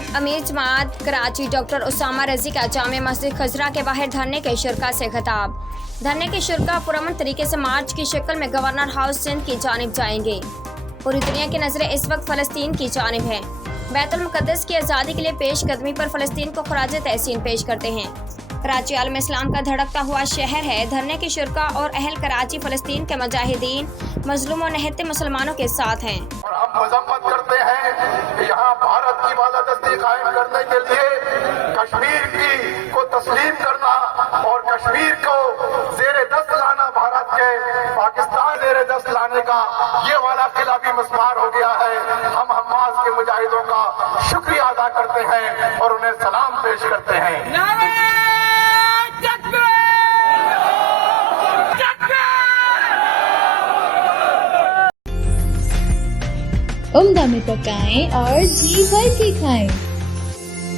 نائب امیر جماعت کراچی ڈاکٹر اسامہ رضی کا جامع مسجد خضرا کے باہر دھرنے کے شرکا سے خطاب۔ دھرنے کے شرکا پرامن طریقے سے مارچ کی شکل میں گورنر ہاؤس سندھ کی جانب جائیں گے۔ پوری دنیا کی نظریں اس وقت فلسطین کی جانب ہیں۔ بیت المقدس کی آزادی کے لیے پیش قدمی پر فلسطین کو خراج تحسین پیش کرتے ہیں۔ کراچی عالم اسلام کا دھڑکتا ہوا شہر ہے۔ دھرنے کے شرکا اور اہل کراچی فلسطین کے مجاہدین، مظلوم و نہتے مسلمانوں کے ساتھ ہیں۔ ہم مذمت کرتے ہیں کہ یہاں بھارت کی بالادستی قائم کرنے کے لیے کشمیر کو تسلیم کرنا اور کشمیر کو زیر دست لانا، بھارت کے پاکستان زیر دست لانے کا یہ والا خلافی مسمار ہو گیا ہے۔ ہم حماس کے مجاہدوں کا شکریہ ادا کرتے ہیں اور انہیں سلام پیش کرتے ہیں۔ عمدہ میں پکائیں اور جی بھر کے کھائیں۔